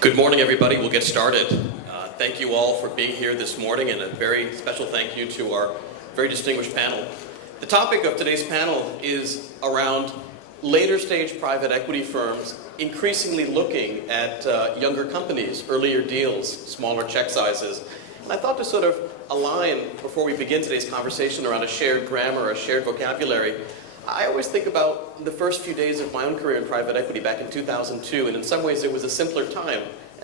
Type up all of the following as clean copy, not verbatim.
Good morning, everybody. We'll get started. Thank you all for being here this morning, and a very special thank you to our very distinguished panel. The topic of today's panel is around later stage private equity firms increasingly looking at younger companies, earlier deals, smaller check sizes. And I thought to sort of align, before we begin today's conversation, around a shared grammar, a shared vocabulary. I always think about the first few days of my own career in private equity back in 2002, and in some ways it was a simpler time.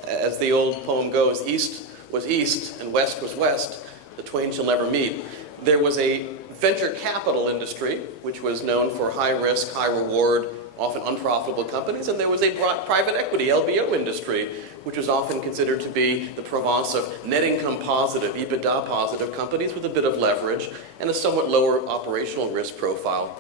As the old poem goes, east was east and west was west, the twain shall never meet. There was a venture capital industry, which was known for high risk, high reward, often unprofitable companies, and there was a private equity, LBO industry, which was often considered to be the Provence of net income positive, EBITDA positive companies with a bit of leverage and a somewhat lower operational risk profile.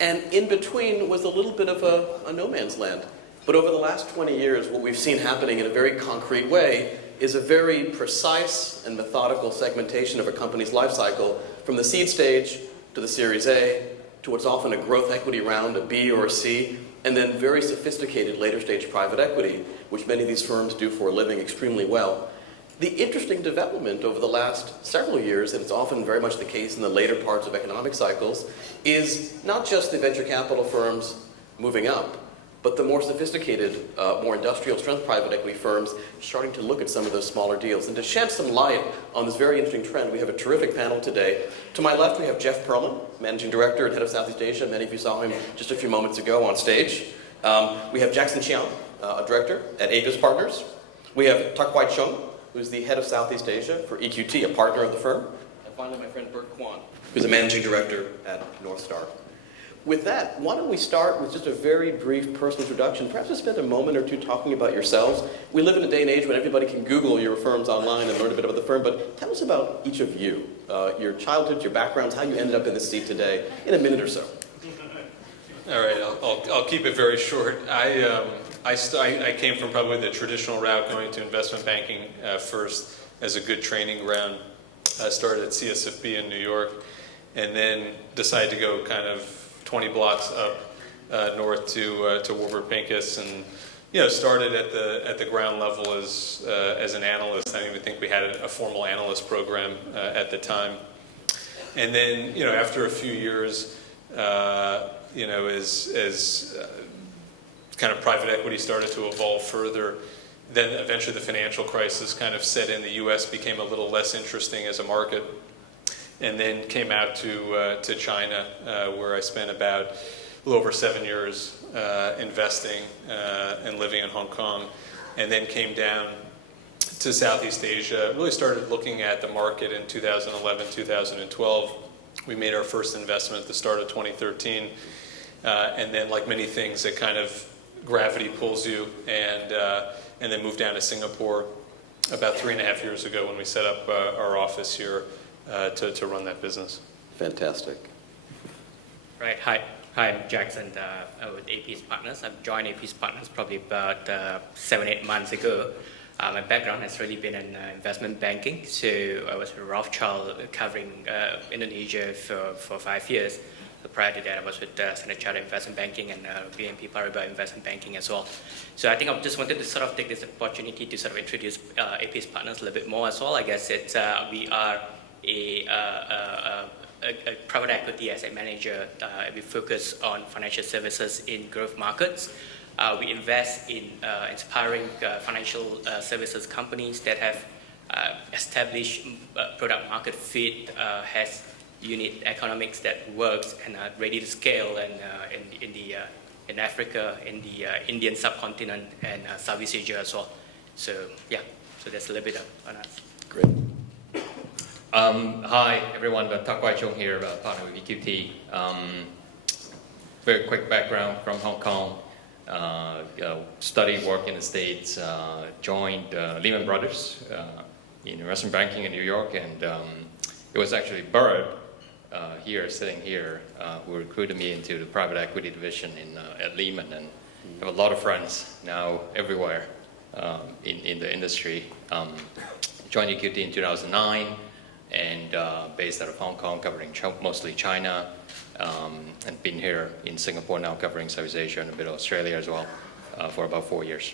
And in between was a little bit of a no man's land. But over the last 20 years, what we've seen happening in a very concrete way is a very precise and methodical segmentation of a company's life cycle, from the seed stage to the Series A, to what's often a growth equity round, a B or a C, and then very sophisticated later stage private equity, which many of these firms do for a living extremely well. The interesting development over the last several years, and it's often very much the case in the later parts of economic cycles, is not just the venture capital firms moving up, but the more sophisticated, more industrial strength private equity firms starting to look at some of those smaller deals. And to shed some light on this very interesting trend, we have a terrific panel today. To my left, we have Jeff Perlman, Managing Director and Head of Southeast Asia. Many of you saw him just a few moments ago on stage. We have Jackson Chiang, a Director at Apis Partners. We have Tak Wai Chung, who's the Head of Southeast Asia for EQT, a partner of the firm. And finally, my friend Bert Kwan, who's a Managing Director at North Star. With that, why don't we start with just a very brief personal introduction. Perhaps just spend a moment or two talking about yourselves. We live in a day and age when everybody can Google your firms online and learn a bit about the firm, but tell us about each of you, your childhood, your backgrounds, how you ended up in this seat today, in a minute or so. All right, I'll keep it very short. I came from probably the traditional route, going to investment banking first as a good training ground. I started at CSFB in New York, and then decided to go kind of 20 blocks up north to Warburg Pincus, and started at the ground level as an analyst. I didn't even think we had a formal analyst program at the time. And then after a few years, as kind of private equity started to evolve further, then eventually the financial crisis kind of set in. The U.S. became a little less interesting as a market, and then came out to China, where I spent about a little over 7 years investing and living in Hong Kong, and then came down to Southeast Asia. Really started looking at the market in 2011, 2012. We made our first investment at the start of 2013, and then, like many things, it kind of gravity pulls you, and then moved down to Singapore about 3.5 years ago when we set up our office here to run that business. Fantastic. Right. Hi, I'm Jackson with Apis Partners. I've joined Apis Partners probably about 7-8 months ago. My background has really been in investment banking. So I was with Rothschild covering Indonesia for 5 years. Prior to that, I was with Standard Chartered Investment Banking and BNP Paribas Investment Banking as well. So I think I just wanted to sort of take this opportunity to sort of introduce Apis Partners a little bit more as well. I guess we are a private equity asset manager. We focus on financial services in growth markets. We invest in inspiring financial services companies that have established product market fit, has unit economics that works and are ready to scale, and in Africa, in the Indian subcontinent, and Southeast Asia as well. So yeah, so that's a little bit on us. Great. Hi everyone, Tak Wai Chung here, partner with EQT. Very quick background from Hong Kong. Studied, worked in the States, joined Lehman Brothers in investment banking in New York, and it was actually Bert sitting here, who recruited me into the private equity division at Lehman, and I have a lot of friends now everywhere in the industry. Joined EQT in 2009, and based out of Hong Kong, covering mostly China, and been here in Singapore now covering Southeast Asia and a bit of Australia as well for about 4 years.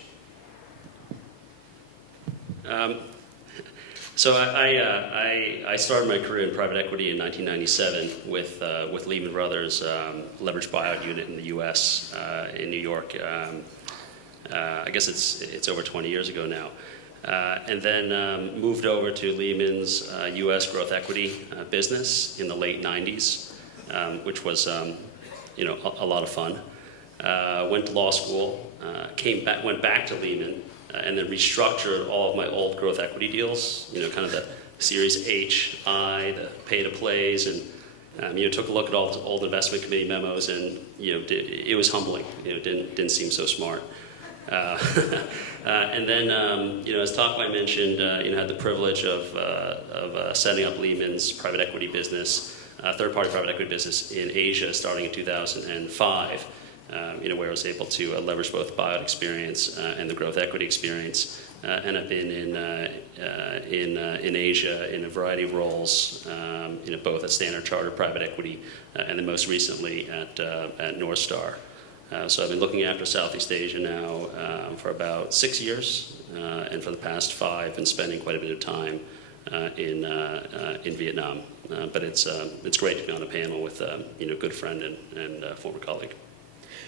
So I started my career in private equity in 1997 with Lehman Brothers leveraged buyout unit in the U.S. In New York. I guess it's over 20 years ago now, and then moved over to Lehman's U.S. growth equity business in the late 90s, which was a lot of fun. Went to law school, went back to Lehman. And then restructured all of my old growth equity deals, kind of the Series H, I, the pay-to-plays, and took a look at all the old investment committee memos, and it was humbling. Didn't seem so smart. And then, as Takwai mentioned, had the privilege of setting up Lehman's private equity business, third-party private equity business in Asia, starting in 2005. Where I was able to leverage both buyout experience and the growth equity experience, and I've been in Asia in a variety of roles, both at Standard Chartered Private Equity and then most recently at North Star. So I've been looking after Southeast Asia now for about 6 years, and for the past 5, been spending quite a bit of time in Vietnam. But it's great to be on a panel with a good friend and former colleague.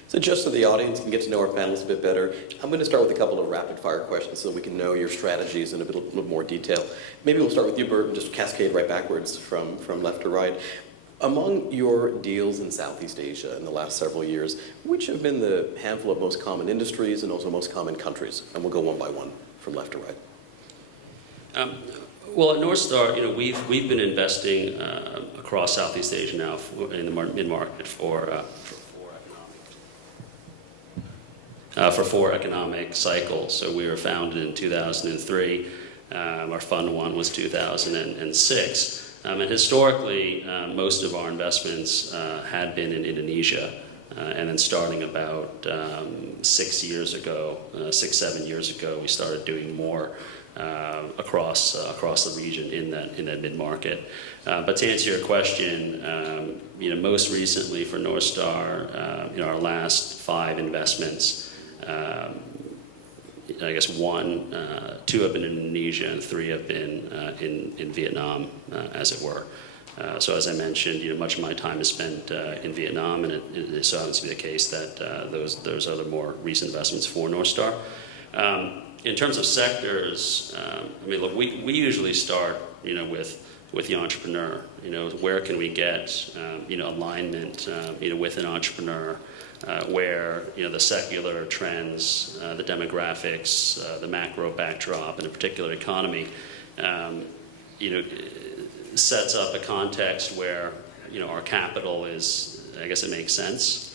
So just so the audience can get to know our panelists a bit better, I'm going to start with a couple of rapid-fire questions so we can know your strategies in a little more detail. Maybe we'll start with you, Bert, and just cascade right backwards from left to right. Among your deals in Southeast Asia in the last several years, which have been the handful of most common industries and also most common countries? And we'll go one by one from left to right. Well, at North Star, we've been investing across Southeast Asia now in the mid-market for 4 economic cycles. So we were founded in 2003. Our Fund 1 was 2006. And historically, most of our investments had been in Indonesia. And then starting about 6 years ago, 6-7 years ago, we started doing more across the region in that mid-market. But to answer your question, most recently for North Star, our last 5 investments, I guess 2 have been in Indonesia and 3 have been in Vietnam, as it were. So as I mentioned, much of my time is spent in Vietnam, and it so happens to be the case that those are the more recent investments for North Star. In terms of sectors, look, we usually start, with the entrepreneur. Where can we get, alignment, with an entrepreneur, where the secular trends, the demographics, the macro backdrop, and a particular economy, sets up a context where our capital is, I guess it makes sense.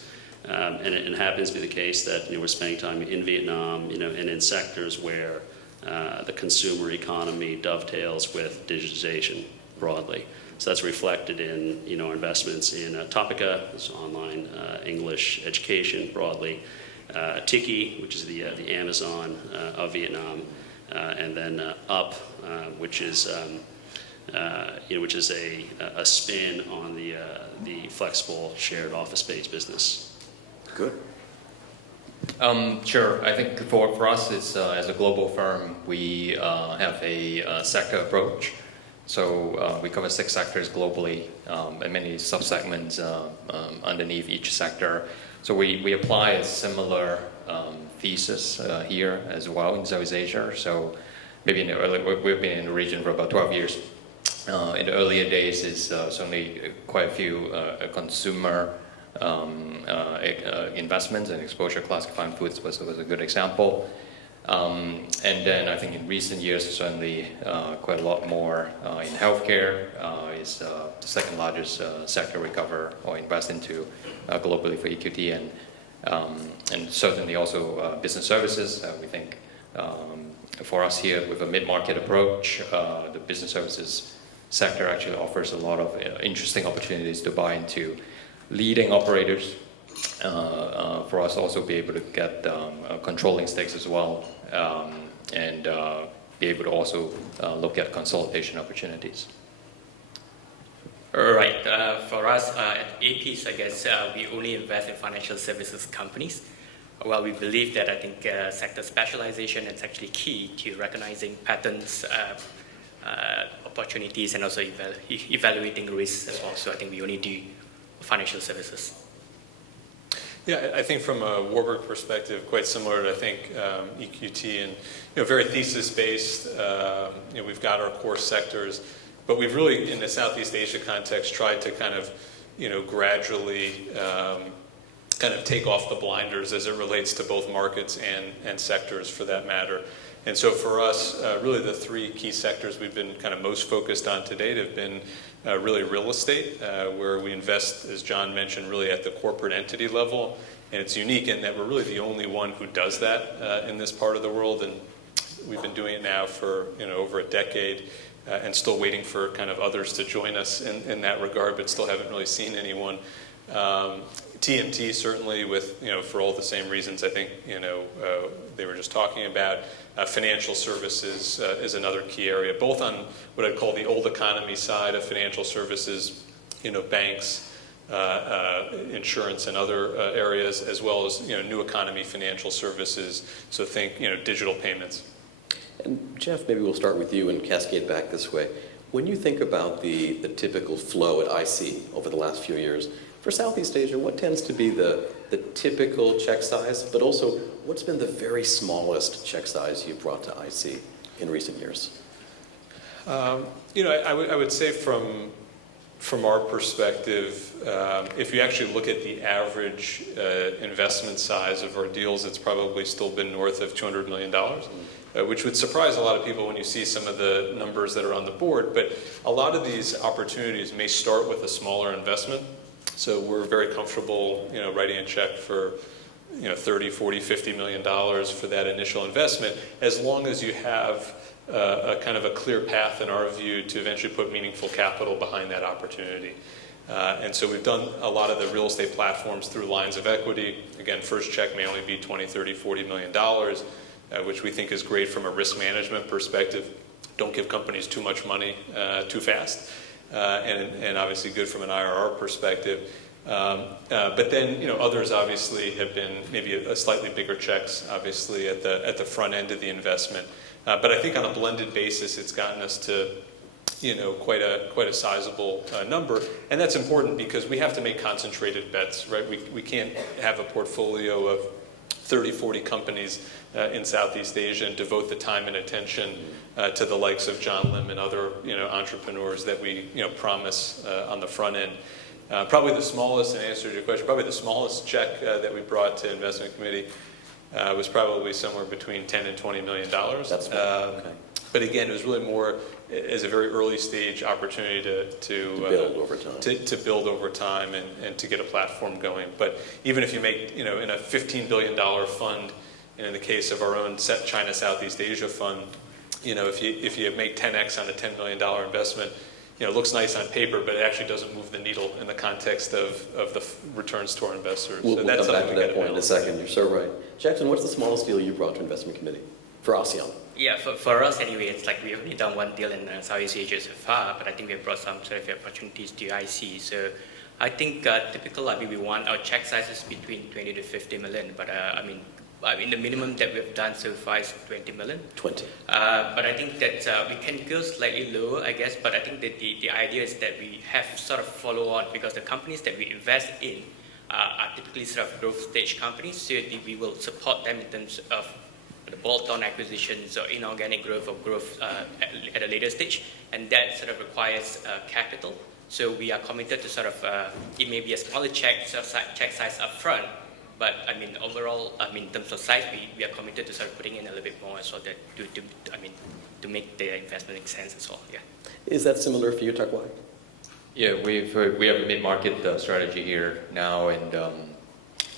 And it happens to be the case that we're spending time in Vietnam, and in sectors where the consumer economy dovetails with digitization broadly. So that's reflected in our investments in Topica, it's online English education broadly, Tiki, which is the Amazon of Vietnam, and then Up, which is a spin on the flexible shared office space business. Good. Sure. I think for us, it's, as a global firm, we have a sector approach. So we cover 6 sectors globally, and many subsegments underneath each sector. So we apply a similar thesis here as well in Southeast Asia. So maybe we've been in the region for about 12 years. In the earlier days, it's certainly quite a few consumer investments, and exposure classifying foods was a good example. And then I think in recent years, certainly quite a lot more in healthcare is the second largest sector we cover or invest into globally for EQT, and certainly also business services. We think for us here with a mid-market approach, the business services sector actually offers a lot of interesting opportunities to buy into leading operators. For us also be able to get controlling stakes as well, and be able to also look at consolidation opportunities. Right. For us at APs, I guess we only invest in financial services companies. well, we believe that I think sector specialization is actually key to recognizing patterns, opportunities, and also evaluating risks as well. So I think we only do financial services. Yeah, I think from a Warburg perspective, quite similar to, I think, EQT, and very thesis-based. We've got our core sectors, but we've really, in the Southeast Asia context, tried to kind of, gradually kind of take off the blinders as it relates to both markets and sectors, for that matter. And so for us, really the three key sectors we've been kind of most focused on to date have been really real estate, where we invest, as John mentioned, really at the corporate entity level. And it's unique in that we're really the only one who does that in this part of the world. And we've been doing it now for over a decade, and still waiting for kind of others to join us in that regard, but still haven't really seen anyone. TMT certainly, with for all the same reasons I think they were just talking about. Financial services is another key area, both on what I'd call the old economy side of financial services, banks, insurance, and other areas, as well as new economy financial services. So think digital payments. And Jeff, maybe we'll start with you and cascade back this way. When you think about the typical flow at IC over the last few years, for Southeast Asia, what tends to be the typical check size, but also what's been the very smallest check size you've brought to IC in recent years? I would say from our perspective, if you actually look at the average investment size of our deals, it's probably still been north of $200 million. Which would surprise a lot of people when you see some of the numbers that are on the board. But a lot of these opportunities may start with a smaller investment. So we're very comfortable, writing a check for, $30, $40, $50 million for that initial investment, as long as you have a kind of a clear path, in our view, to eventually put meaningful capital behind that opportunity. And so we've done a lot of the real estate platforms through lines of equity. Again, first check may only be $20, $30, $40 million. Which we think is great from a risk management perspective. Don't give companies too much money too fast, and obviously good from an IRR perspective. But then others obviously have been maybe a slightly bigger checks, obviously at the front end of the investment. But I think on a blended basis, it's gotten us to quite a sizable number, and that's important because we have to make concentrated bets, right? We can't have a portfolio of 30, 40 companies in Southeast Asia and devote the time and attention to the likes of John Lim and other entrepreneurs that we promise on the front end. Probably the smallest, in answer to your question, probably the smallest check that we brought to investment committee was probably somewhere between $10 and $20 million. That's okay. But again, it was really more as a very early stage opportunity to build over time, to build over time and to get a platform going. But even if you make in a $15 billion fund, and in the case of our own China Southeast Asia fund, if you make 10x on a $10 million investment, it looks nice on paper, but it actually doesn't move the needle in the context of the returns to our investors. We'll come back to that point in a second. You're so right. Jackson, what's the smallest deal you brought to investment committee for ASEAN? Yeah, for us anyway, it's like we've only done one deal in Southeast Asia so far, but I think we've brought some sort of opportunities to IC. So I think typical, we want our check sizes between 20 to 50 million, but the minimum that we've done so far is 20 million. 20. But I think that we can go slightly lower, I guess, but I think that the idea is that we have sort of follow on, because the companies that we invest in are typically sort of growth stage companies, so we will support them in terms of the bolt-on acquisitions or inorganic growth or growth at a later stage, and that sort of requires capital. So we are committed to sort of, it may be a smaller check size up front, but overall, in terms of size, we are committed to sort of putting in a little bit more, so that to make the investment make sense as well. Yeah. Is that similar for you, Takwai? Yeah, we have a mid-market strategy here now, and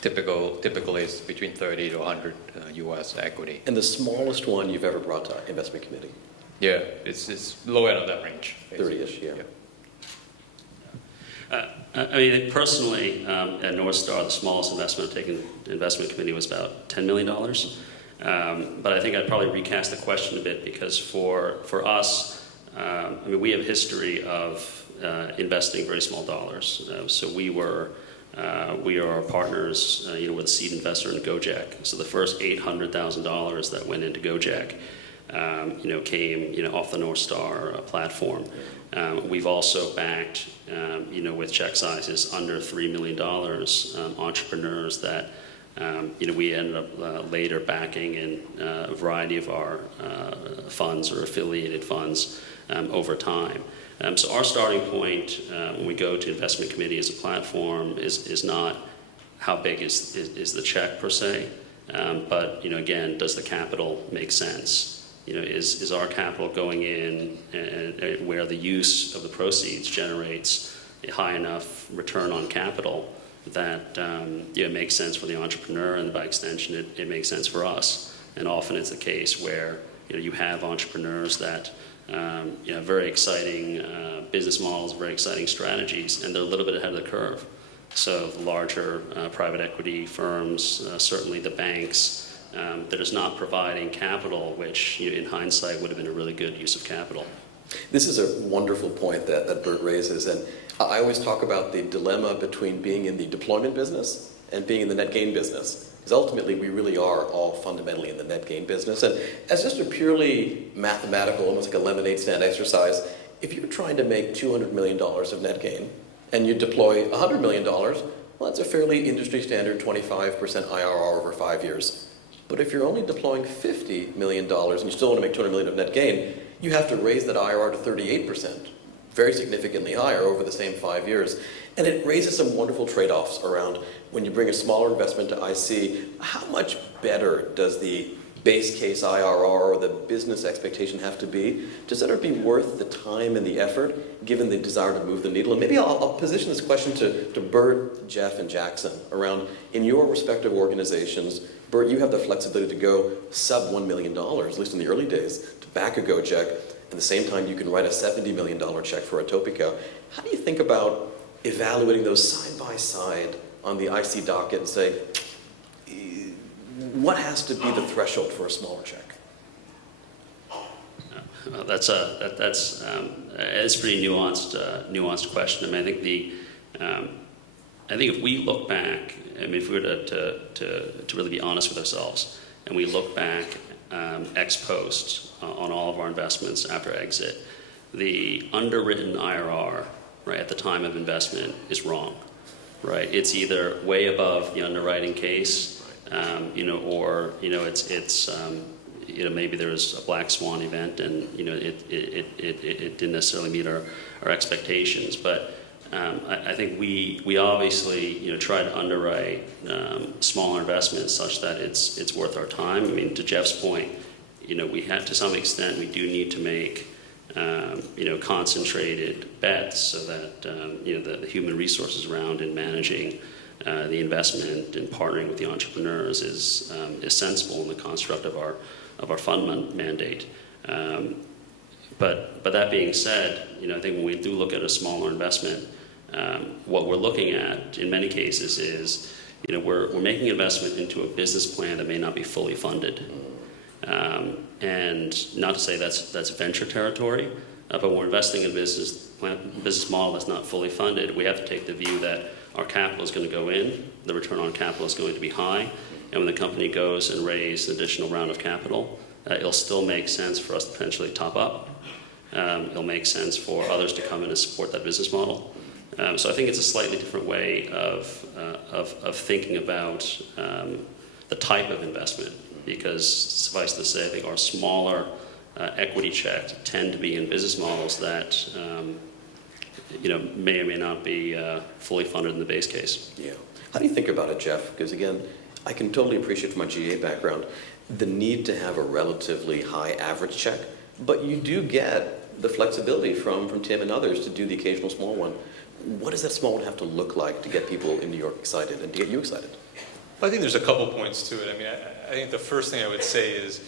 typical is between 30 to 100 US equity. And the smallest one you've ever brought to investment committee? Yeah, it's low end of that range. 30-ish, yeah. Personally, at North Star, the smallest investment I've taken to investment committee was about $10 million. But I think I'd probably recast the question a bit, because for us, we have a history of investing very small dollars. So we were We are partners, with a seed investor in Gojek. So the first $800,000 that went into Gojek, came, off the North Star platform. We've also backed, with check sizes under $3 million, entrepreneurs that, we ended up later backing in a variety of our funds or affiliated funds over time. So our starting point when we go to investment committee as a platform is not how big is the check per se, but again, does the capital make sense? Is our capital going in and where the use of the proceeds generates a high enough return on capital that it makes sense for the entrepreneur, and by extension it makes sense for us. And often it's the case where you have entrepreneurs that very exciting business models, very exciting strategies, and they're a little bit ahead of the curve. So the larger private equity firms, certainly the banks, that is not providing capital, which in hindsight would have been a really good use of capital. This is a wonderful point that Bert raises, and I always talk about the dilemma between being in the deployment business and being in the net gain business. Because ultimately we really are all fundamentally in the net gain business. And as just a purely mathematical, almost like a lemonade stand exercise, if you're trying to make $200 million of net gain and you deploy $100 million, well, that's a fairly industry standard 25% IRR over 5 years. But if you're only deploying $50 million and you still want to make $200 million of net gain, you have to raise that IRR to 38%, very significantly higher over the same 5 years. And it raises some wonderful trade-offs around when you bring a smaller investment to IC, how much better does the base case IRR or the business expectation have to be? Does it be worth the time and the effort, given the desire to move the needle? And maybe I'll position this question to Bert, Jeff, and Jackson around, in your respective organizations, Bert, you have the flexibility to go sub $1 million, at least in the early days, to back a Gojek. At the same time, you can write a $70 million check for Atopica. How do you think about evaluating those side by side on the IC docket and say, what has to be the threshold for a smaller check? That's a pretty nuanced question. I mean, I think if we look back, if we were to really be honest with ourselves, and we look back ex post on all of our investments after exit, the underwritten IRR, right, at the time of investment is wrong, right? It's either way above the underwriting case, or it's maybe there was a black swan event and it didn't necessarily meet our expectations, but I think we obviously try to underwrite smaller investments such that it's worth our time. I mean, to Jeff's point, we have, to some extent, we do need to make concentrated bets so that the human resources around in managing the investment and partnering with the entrepreneurs is sensible in the construct of our fund mandate. But that being said, I think when we do look at a smaller investment, what we're looking at in many cases is, we're making an investment into a business plan that may not be fully funded. And not to say that's venture territory, but when we're investing in a business model that's not fully funded, we have to take the view that our capital is going to go in, the return on capital is going to be high, and when the company goes and raises an additional round of capital, it'll still make sense for us to potentially top up. It'll make sense for others to come in and support that business model. So I think it's a slightly different way of thinking about the type of investment, because suffice to say, I think our smaller equity checks tend to be in business models that may or may not be fully funded in the base case. Yeah. How do you think about it, Jeff? Because again, I can totally appreciate from my GA background the need to have a relatively high average check, but you do get the flexibility from Tim and others to do the occasional small one. What does that small one have to look like to get people in New York excited and to get you excited? I think there's a couple points to it. I mean, I think the first thing I would say is,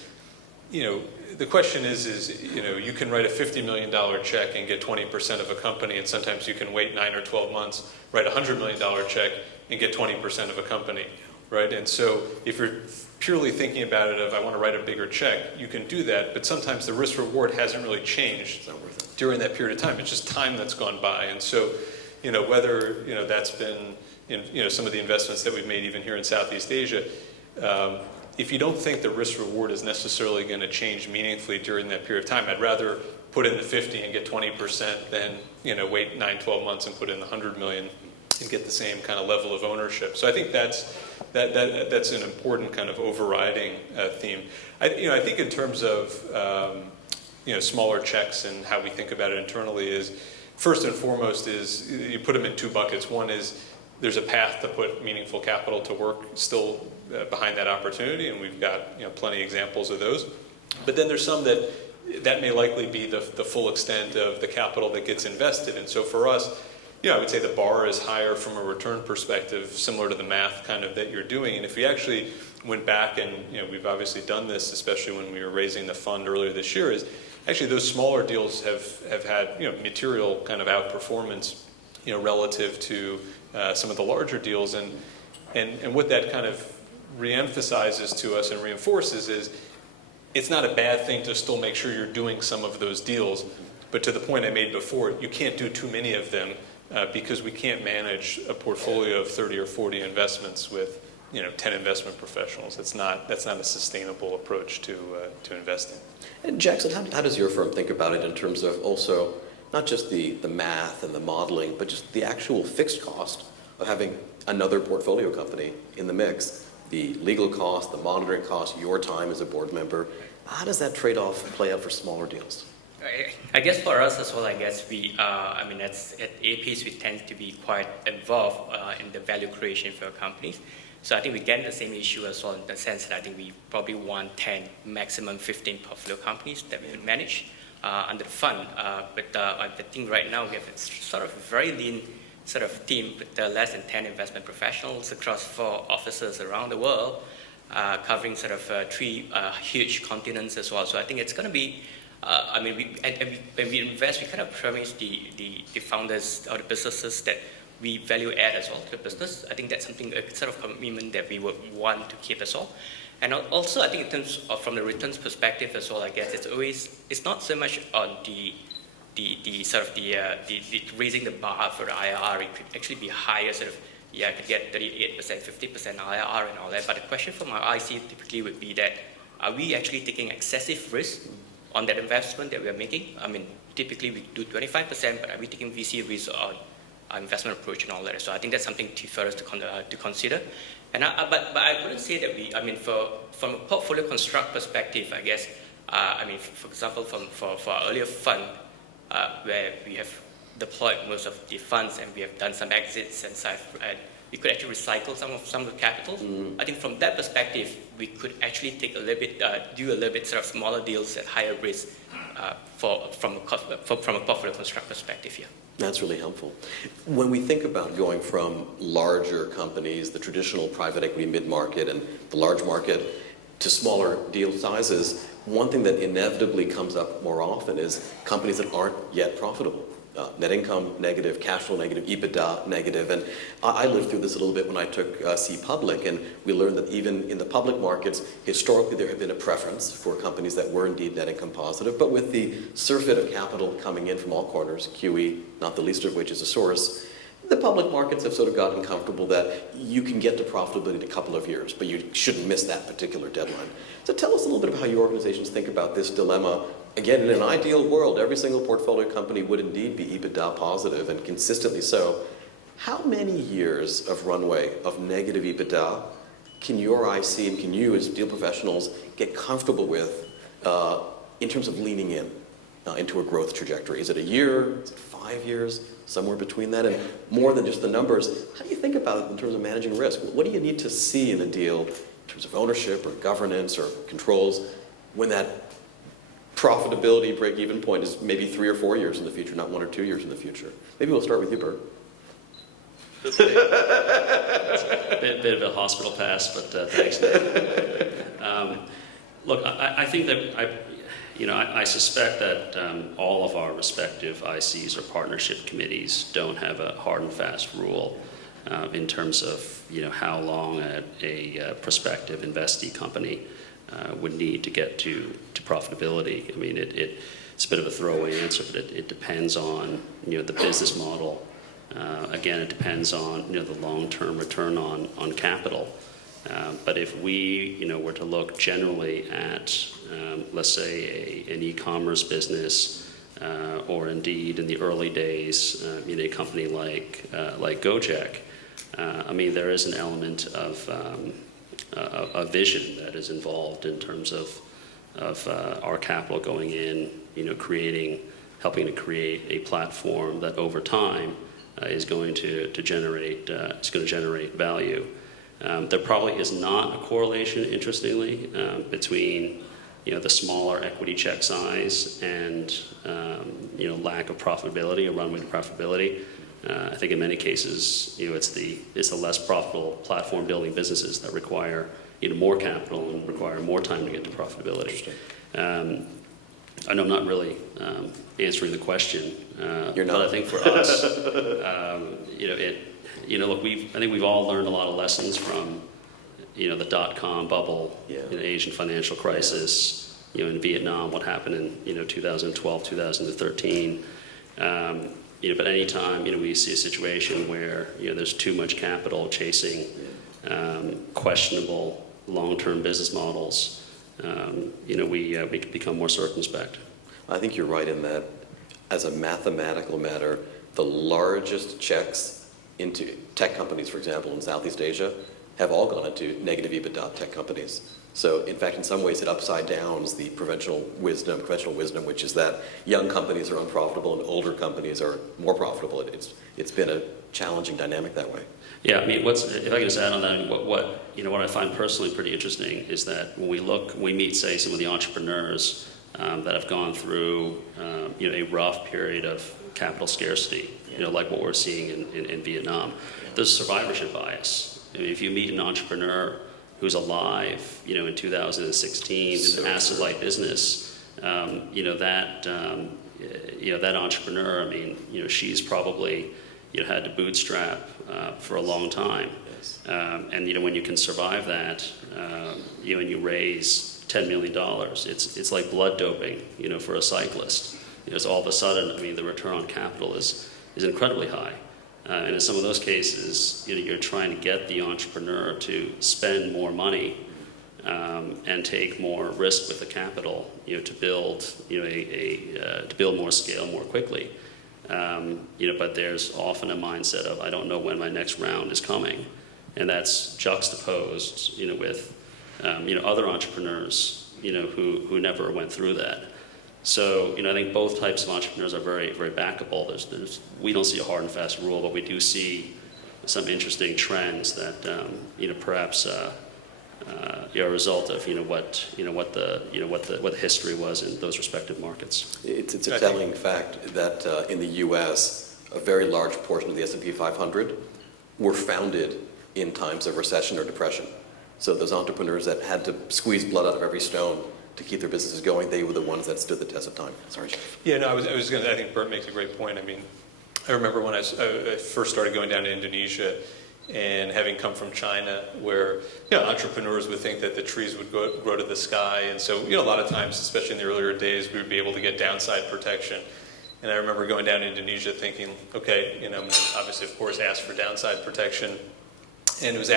the question is, you can write a $50 million check and get 20% of a company, and sometimes you can wait 9 or 12 months, write a $100 million check and get 20% of a company, right? And so if you're purely thinking about it of, I want to write a bigger check, you can do that, but sometimes the risk reward hasn't really changed during that period of time. It's just time that's gone by. And so, whether, that's been, some of the investments that we've made even here in Southeast Asia, if you don't think the risk reward is necessarily going to change meaningfully during that period of time, I'd rather put in the 50 and get 20% than wait 9-12 months and put in the 100 million and get the same kind of level of ownership. So I think that's an important kind of overriding theme. I think in terms of smaller checks and how we think about it internally is, first and foremost is you put them in two buckets. One is there's a path to put meaningful capital to work still behind that opportunity, and we've got plenty of examples of those. But then there's some that may likely be the full extent of the capital that gets invested. And so for us, I would say the bar is higher from a return perspective, similar to the math kind of that you're doing. And if we actually went back and, we've obviously done this, especially when we were raising the fund earlier this year, is actually those smaller deals have had, material kind of outperformance, relative to some of the larger deals. And what that kind of reemphasizes to us and reinforces is it's not a bad thing to still make sure you're doing some of those deals. But to the point I made before, you can't do too many of them because we can't manage a portfolio of 30 or 40 investments with 10 investment professionals. That's not a sustainable approach to investing. And Jackson, how does your firm think about it in terms of also not just the math and the modeling, but just the actual fixed cost of having another portfolio company in the mix? The legal cost, the monitoring cost, your time as a board member. How does that trade-off play out for smaller deals? I guess for us as well, at APs, we tend to be quite involved in the value creation for companies. So I think we get the same issue as well in the sense that I think we probably want 10, maximum 15 portfolio companies that we would manage under the fund. But I think right now we have a sort of very lean sort of team with less than 10 investment professionals across 4 offices around the world, covering sort of 3 huge continents as well. So I think it's going to be, when we invest, we kind of promise the founders or the businesses that we value add as well to the business. I think that's something, a sort of commitment that we would want to keep as well. And also, I think in terms of from the returns perspective as well, I guess it's not so much on the raising the bar for the IRR. It could actually be higher, I could get 38%, 50% IRR and all that. But the question from our IC typically would be that, are we actually taking excessive risk on that investment that we are making? Typically we do 25%, but are we taking VC risk on our investment approach and all that? So I think that's something for us to consider. And but I wouldn't say that from a portfolio construct perspective, I guess, for example, for our earlier fund, where we have deployed most of the funds and we have done some exits and we could actually recycle some of the capital. I think from that perspective, we could actually take a little bit, do a little bit sort of smaller deals at higher risk from a portfolio construct perspective here. That's really helpful. When we think about going from larger companies, the traditional private equity mid-market and the large market, to smaller deal sizes, one thing that inevitably comes up more often is companies that aren't yet profitable. Net income negative, cash flow negative, EBITDA negative. And I lived through this a little bit when I took C Public, and we learned that even in the public markets, historically there had been a preference for companies that were indeed net income positive. But with the surfeit of capital coming in from all corners, QE, not the least of which is a source, the public markets have sort of gotten comfortable that you can get to profitability in a couple of years, but you shouldn't miss that particular deadline. So tell us a little bit about how your organizations think about this dilemma. Again, in an ideal world, every single portfolio company would indeed be EBITDA positive and consistently so. How many years of runway of negative EBITDA can your IC and can you as deal professionals get comfortable with in terms of leaning in into a growth trajectory? Is it a year? Is it 5 years? Somewhere between that? And more than just the numbers, how do you think about it in terms of managing risk? What do you need to see in a deal in terms of ownership or governance or controls when that profitability break-even point is maybe 3 or 4 years in the future, not 1 or 2 years in the future? Maybe we'll start with you, Bert. It's a bit of a hospital pass, but thanks, Nick. Look, I think that I suspect that all of our respective ICs or partnership committees don't have a hard and fast rule in terms of how long a prospective investee company would need to get to profitability. It's a bit of a throwaway answer, but it depends on the business model, Again, it depends on the long-term return on capital. But if we were to look generally at, let's say, an e-commerce business, or indeed in the early days, a company like Gojek, I mean, there is an element of a vision that is involved in terms of our capital going in, helping to create a platform that over time is going to generate value. There probably is not a correlation, interestingly, between the smaller equity check size and lack of profitability or runway to profitability. I think in many cases, it's the less profitable platform building businesses that require more capital and require more time to get to profitability. I know I'm not really answering the question, You're not. but I think for us, look, I think we've all learned a lot of lessons from the dot-com bubble, Asian financial crisis, in Vietnam, what happened in 2012, 2013. But anytime we see a situation where there's too much capital chasing questionable long-term business models, we become more circumspect. I think you're right in that, as a mathematical matter, the largest checks into tech companies, for example, in Southeast Asia, have all gone into negative EBITDA tech companies. So, in fact, in some ways, it upside downs the conventional wisdom, which is that young companies are unprofitable and older companies are more profitable. It's been a challenging dynamic that way. Yeah, I mean, if I can just add on that, what I find personally pretty interesting is that when we meet, say, some of the entrepreneurs that have gone through, a rough period of capital scarcity, like what we're seeing in Vietnam, there's survivorship bias. I mean, if you meet an entrepreneur who's alive, in 2016 in an asset-light business, that entrepreneur, I mean, she's probably had to bootstrap for a long time. Yes. And when you can survive that, and you raise $10 million, it's like blood doping, for a cyclist. It's all of a sudden, I mean, the return on capital is incredibly high. And in some of those cases, you're trying to get the entrepreneur to spend more money and take more risk with the capital, to build, to build more scale more quickly. But there's often a mindset of, I don't know when my next round is coming, and that's juxtaposed, with other entrepreneurs, who never went through that. So, I think both types of entrepreneurs are very, very backable. We don't see a hard and fast rule, but we do see some interesting trends that, perhaps are a result of, what the history was in those respective markets. It's a telling fact that in the U.S., a very large portion of the S&P 500 were founded in times of recession or depression. So those entrepreneurs that had to squeeze blood out of every stone to keep their businesses going, they were the ones that stood the test of time. Sorry, Jeff. Yeah, no, I think Bert makes a great point. I mean, I remember when I first started going down to Indonesia and having come from China, where entrepreneurs would think that the trees would grow to the sky, and so a lot of times, especially in the earlier days, we would be able to get downside protection. And I remember going down to Indonesia thinking, okay, obviously, of course, ask for downside protection, and it was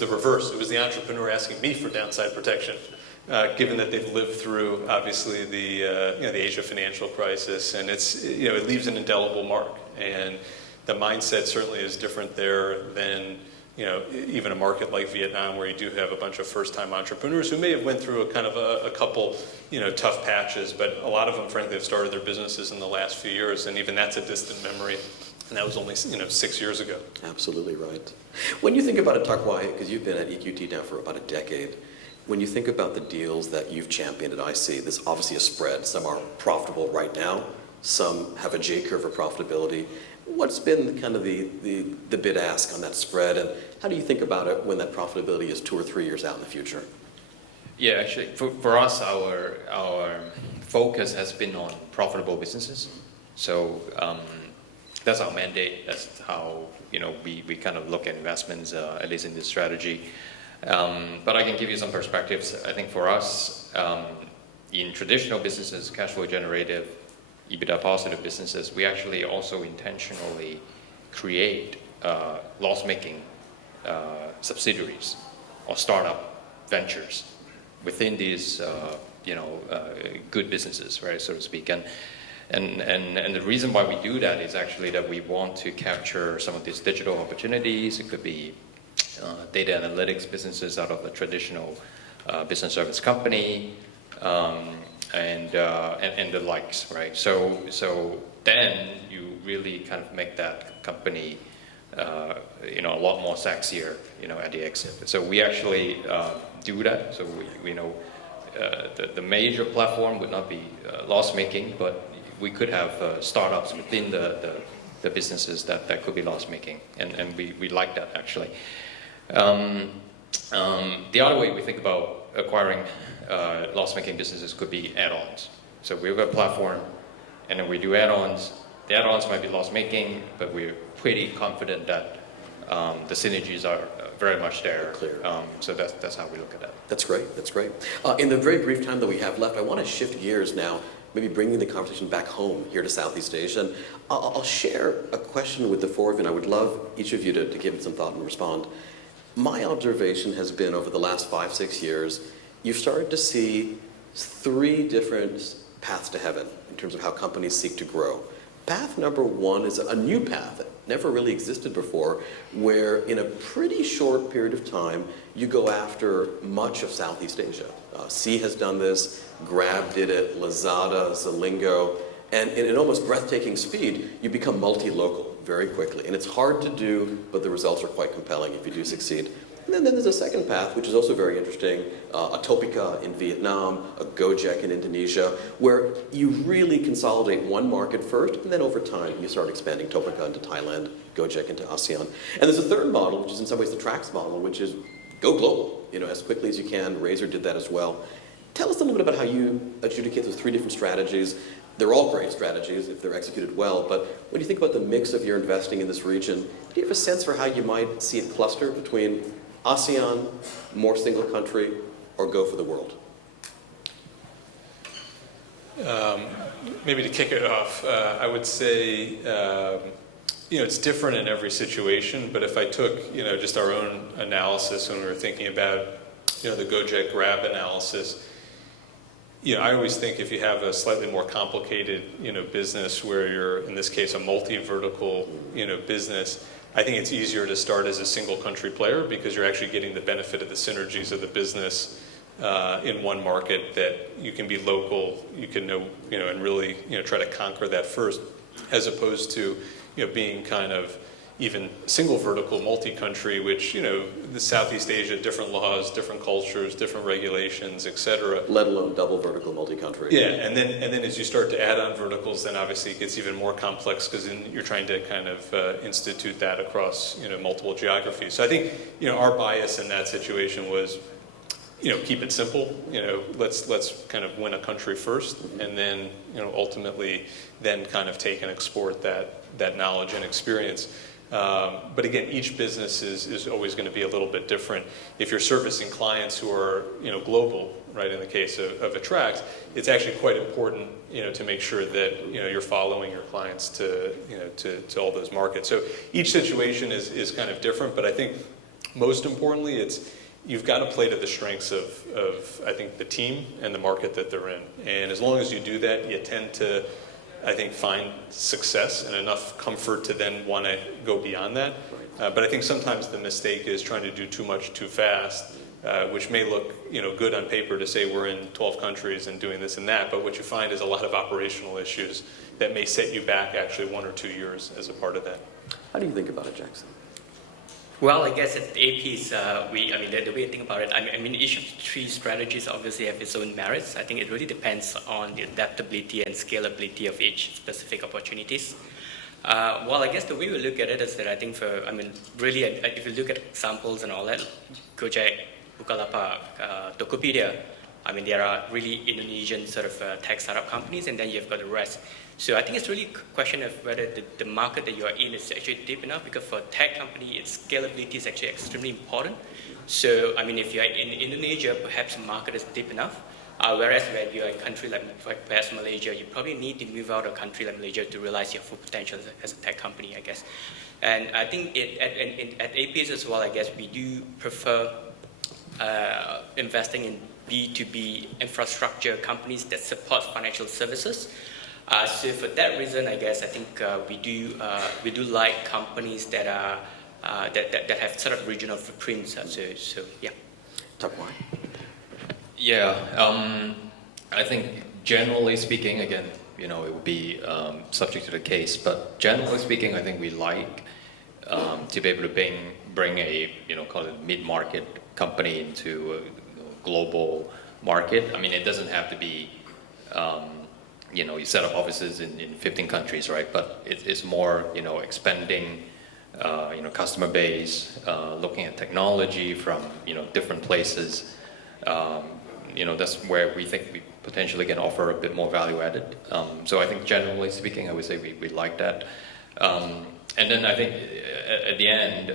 the reverse. It was the entrepreneur asking me for downside protection. Given that they've lived through, obviously, the Asia financial crisis, and it leaves an indelible mark. And the mindset certainly is different there than even a market like Vietnam, where you do have a bunch of first-time entrepreneurs who may have went through a couple tough patches, but a lot of them, frankly, have started their businesses in the last few years, and even that's a distant memory. And that was only 6 years ago. Absolutely right. When you think about it, Tak Wai, because you've been at EQT now for about a decade. When you think about the deals that you've championed at IC, there's obviously a spread. Some are profitable right now. Some have a J-curve of profitability. What's been kind of the bid ask on that spread, and how do you think about it when that profitability is 2 or 3 years out in the future? Yeah, actually, for us, our focus has been on profitable businesses. So that's our mandate. That's how we kind of look at investments, at least in this strategy. But I can give you some perspectives. I think for us, in traditional businesses, cash flow generative, EBITDA positive businesses, we actually also intentionally create loss-making subsidiaries or startup ventures within these good businesses, right, so to speak. And the reason why we do that is actually that we want to capture some of these digital opportunities. It could be data analytics businesses out of the traditional business service company, and the likes, right? So then you really kind of make that company a lot more sexier, at the exit. So we actually do that. So we know the major platform would not be loss-making, but we could have startups within the businesses that could be loss-making, and we like that actually. The other way we think about acquiring loss-making businesses could be add-ons. So we have a platform, and then we do add-ons. The add-ons might be loss-making, but we're pretty confident that the synergies are very much there. Clear. So that's how we look at that. That's great. That's great. In the very brief time that we have left, I want to shift gears now, maybe bringing the conversation back home here to Southeast Asia. And I'll share a question with the four of you, and I would love each of you to give it some thought and respond. My observation has been over the last 5-6 years, you've started to see 3 different paths to heaven in terms of how companies seek to grow. Path number 1 is a new path that never really existed before, where in a pretty short period of time, you go after much of Southeast Asia. Sea has done this, Grab did it, Lazada, Zalingo, and in an almost breathtaking speed, you become multi-local very quickly. And it's hard to do, but the results are quite compelling if you do succeed. And then there's a second path, which is also very interesting, a Topica in Vietnam, a Gojek in Indonesia, where you really consolidate one market first, and then over time you start expanding Topica into Thailand, Gojek into ASEAN. And there's a third model, which is in some ways the Trax model, which is go global, as quickly as you can. Razor did that as well. Tell us a little bit about how you adjudicate those 3 different strategies. They're all great strategies if they're executed well, but when you think about the mix of your investing in this region, do you have a sense for how you might see it cluster between ASEAN, more single country, or go for the world? Maybe to kick it off, I would say, it's different in every situation, but if I took, just our own analysis when we were thinking about, the Gojek Grab analysis, I always think if you have a slightly more complicated, business where you're, in this case, a multi-vertical, business, I think it's easier to start as a single country player because you're actually getting the benefit of the synergies of the business in one market, that you can be local, you can know, and really, try to conquer that first, as opposed to, being kind of even single vertical, multi-country, which, the Southeast Asia, different laws, different cultures, different regulations, etc. Let alone double vertical, multi-country. Yeah, and then as you start to add on verticals, then obviously it gets even more complex because then you're trying to kind of institute that across, multiple geographies. So I think, our bias in that situation was, keep it simple. Let's kind of win a country first, and then, ultimately, then kind of take and export that knowledge and experience. But again, each business is always going to be a little bit different. If you're servicing clients who are, global, right, in the case of Attract, it's actually quite important, to make sure that, you're following your clients to all those markets. So each situation is kind of different, but I think most importantly, you've got to play to the strengths of I think, the team and the market that they're in. And as long as you do that, you tend to, I think, find success and enough comfort to then want to go beyond that. But I think sometimes the mistake is trying to do too much too fast, which may look, good on paper to say we're in 12 countries and doing this and that, but what you find is a lot of operational issues that may set you back actually 1 or 2 years as a part of that. How do you think about it, Jackson? Well, I guess at APs, the way I think about it, each of the 3 strategies obviously have its own merits. I think it really depends on the adaptability and scalability of each specific opportunities. Well, I guess the way we look at it is that I think really, if you look at examples and all that, Gojek, Bukalapak, Tokopedia, there are really Indonesian sort of tech startup companies, and then you've got the rest. So I think it's really a question of whether the market that you are in is actually deep enough, because for a tech company, its scalability is actually extremely important. So, if you're in Indonesia, perhaps the market is deep enough, Whereas when you're in a country like perhaps Malaysia, you probably need to move out of a country like Malaysia to realize your full potential as a tech company, I guess. And I think at APS as well, I guess we do prefer investing in B2B infrastructure companies that support financial services. So for that reason, I guess I think we do like companies that are that have sort of regional footprints. So yeah. Top one. Yeah, I think generally speaking, again, it would be subject to the case, but generally speaking, I think we like to be able to bring a, call it mid-market company into a global market. I mean, it doesn't have to be, you set up offices in 15 countries, right? But it's more, expanding, customer base, looking at technology from, different places. That's where we think we potentially can offer a bit more value added. So I think generally speaking, I would say we like that. And then I think at the end,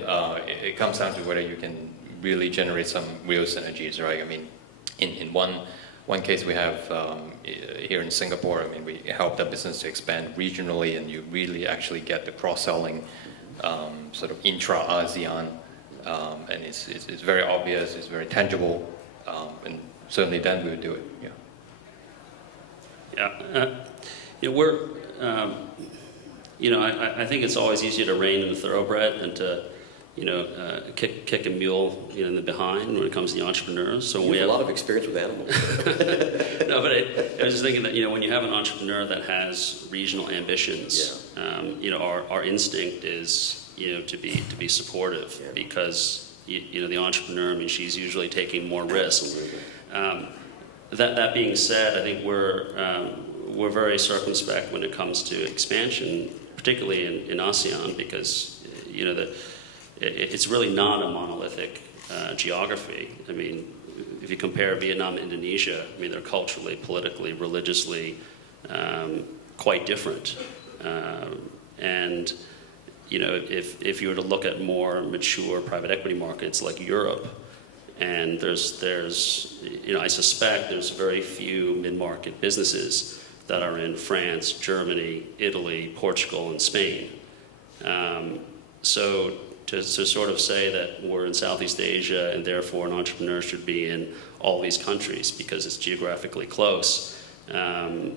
it comes down to whether you can really generate some real synergies, right? I mean, in one case we have here in Singapore, I mean, we help that business to expand regionally, and you really actually get the cross-selling sort of intra-ASEAN, and it's very obvious, it's very tangible, and certainly then we would do it. We're, I think it's always easier to rein in the thoroughbred than to, kick a mule in the behind when it comes to the entrepreneurs. So we have a lot of experience with animals. No, but I was just thinking that when you have an entrepreneur that has regional ambitions, our instinct is to be supportive, because the entrepreneur, I mean, she's usually taking more risk. That being said, I think we're very circumspect when it comes to expansion, particularly in ASEAN, because it's really not a monolithic geography. I mean, if you compare Vietnam and Indonesia, I mean, they're culturally, politically, religiously quite different. And if you were to look at more mature private equity markets like Europe, and there's I suspect there's very few mid-market businesses that are in France, Germany, Italy, Portugal, and Spain. So to sort of say that we're in Southeast Asia and therefore an entrepreneur should be in all these countries because it's geographically close, I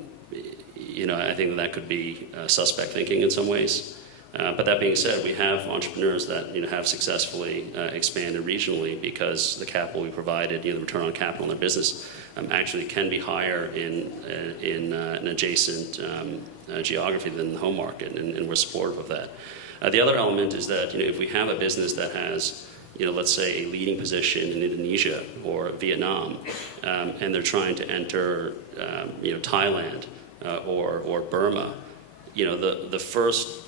think that could be suspect thinking in some ways. But that being said, we have entrepreneurs that have successfully expanded regionally because the capital we provided, the return on capital in their business actually can be higher in an adjacent geography than the home market, and we're supportive of that. The other element is that if we have a business that has let's say a leading position in Indonesia or Vietnam, and they're trying to enter Thailand or Burma, the first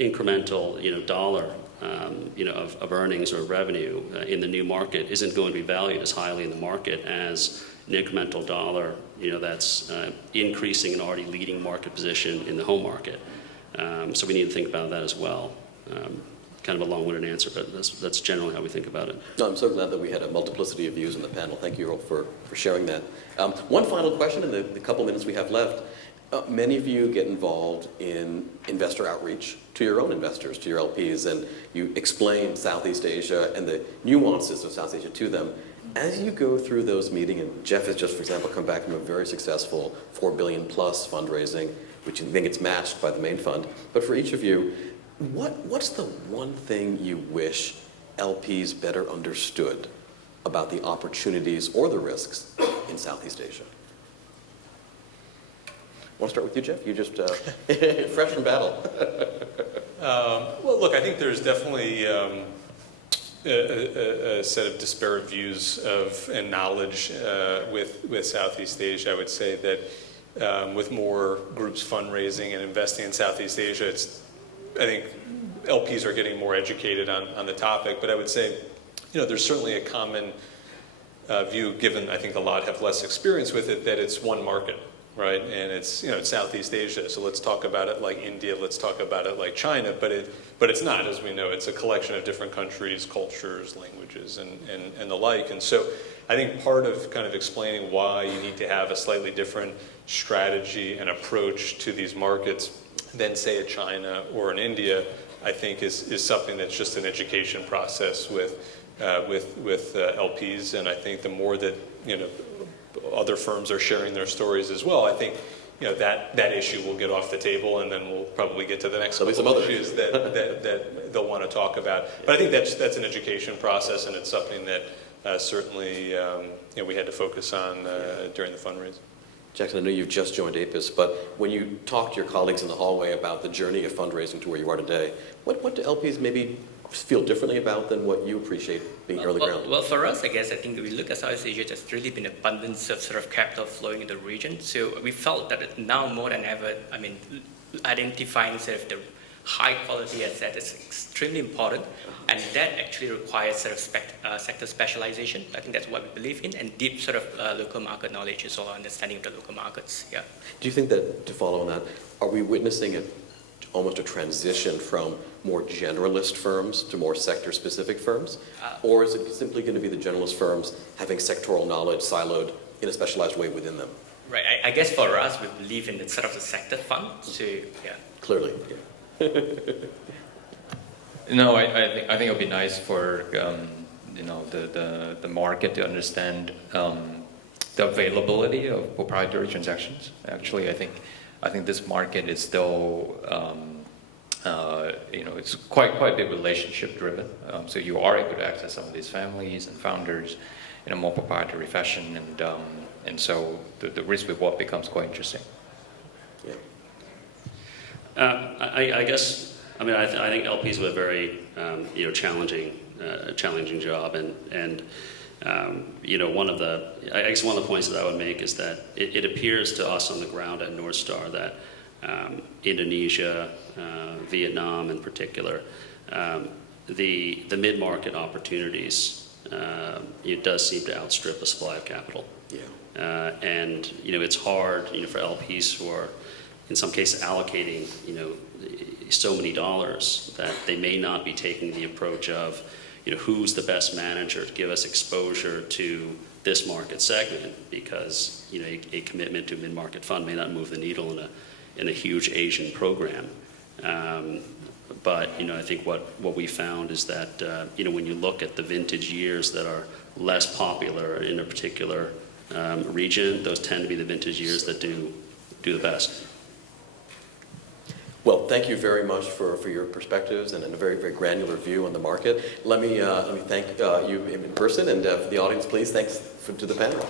incremental dollar of earnings or revenue in the new market isn't going to be valued as highly in the market as an incremental dollar that's increasing an already leading market position in the home market. So we need to think about that as well. Kind of a long-winded answer, but that's generally how we think about it. No, I'm so glad that we had a multiplicity of views in the panel. Thank you all for sharing that. One final question in the couple minutes we have left. Many of you get involved in investor outreach to your own investors, to your LPs, and you explain Southeast Asia and the nuances of Southeast Asia to them. As you go through those meetings, and Jeff has just, for example, come back from a very successful $4 billion plus fundraising, which you think it's matched by the main fund. But for each of you, what's the one thing you wish LPs better understood about the opportunities or the risks in Southeast Asia? I want to start with you, Jeff? You just fresh from battle. Well, look, I think there's definitely a set of disparate views and knowledge with Southeast Asia. I would say that with more groups fundraising and investing in Southeast Asia, I think LPs are getting more educated on the topic. But I would say, there's certainly a common view, given I think a lot have less experience with it, that it's one market. right? And it's, you know, it's Southeast Asia, so let's talk about it like India, let's talk about it like China, but it's not, as we know. It's a collection of different countries, cultures, languages, and the like. And so I think part of kind of explaining why you need to have a slightly different strategy and approach to these markets than, say, a China or an India, I think is something that's just an education process with LPs. And I think the more that, you know, other firms are sharing their stories as well, I think, you know, that issue will get off the table, and then we'll probably get to the next couple of issues that they'll want to talk about. But I think that's an education process, and it's something that certainly you know, we had to focus on during the fundraise. Jackson, I know you've just joined APIS, but when you talk to your colleagues in the hallway about the journey of fundraising to where you are today, what do LPs maybe feel differently about than what you appreciate being early ground? Well, for us, I guess, I think if we look at Southeast Asia, there's really been abundance of sort of capital flowing in the region. So we felt that now more than ever, I mean, identifying sort of the high quality asset is extremely important, and that actually requires sort of sector specialization. I think that's what we believe in, and deep sort of local market knowledge is all understanding of the local markets. Yeah. Do you think that, to follow on that, are we witnessing almost a transition from more generalist firms to more sector-specific firms? Or is it simply going to be the generalist firms having sectoral knowledge siloed in a specialized way within them? Right. I guess for us, we believe in the sort of the sector fund. So, yeah. Clearly. Yeah. No, I think it would be nice for you know, the market to understand the availability of proprietary transactions. Actually, I think this market is still you know, it's quite bit relationship driven. So you are able to access some of these families and founders in a more proprietary fashion, and so the risk reward becomes quite interesting. Yeah. I guess, I mean, I think LPs have a very, you know, challenging job, and you know, I guess one of the points that I would make is that it appears to us on the ground at North Star that Indonesia, Vietnam in particular, the mid-market opportunities, it does seem to outstrip the supply of capital. Yeah. And you know, it's hard, you know, for LPs who are in some cases allocating, you know, so many dollars that they may not be taking the approach of, you know, who's the best manager to give us exposure to this market segment, because, you know, a commitment to a mid-market fund may not move the needle in a huge Asian program. But, you know, I think what we found is that, you know, when you look at the vintage years that are less popular in a particular region, those tend to be the vintage years that do the best. Well, thank you very much for your perspectives and a very, very granular view on the market. Let me thank you in person, and for the audience, please, thanks to the panel.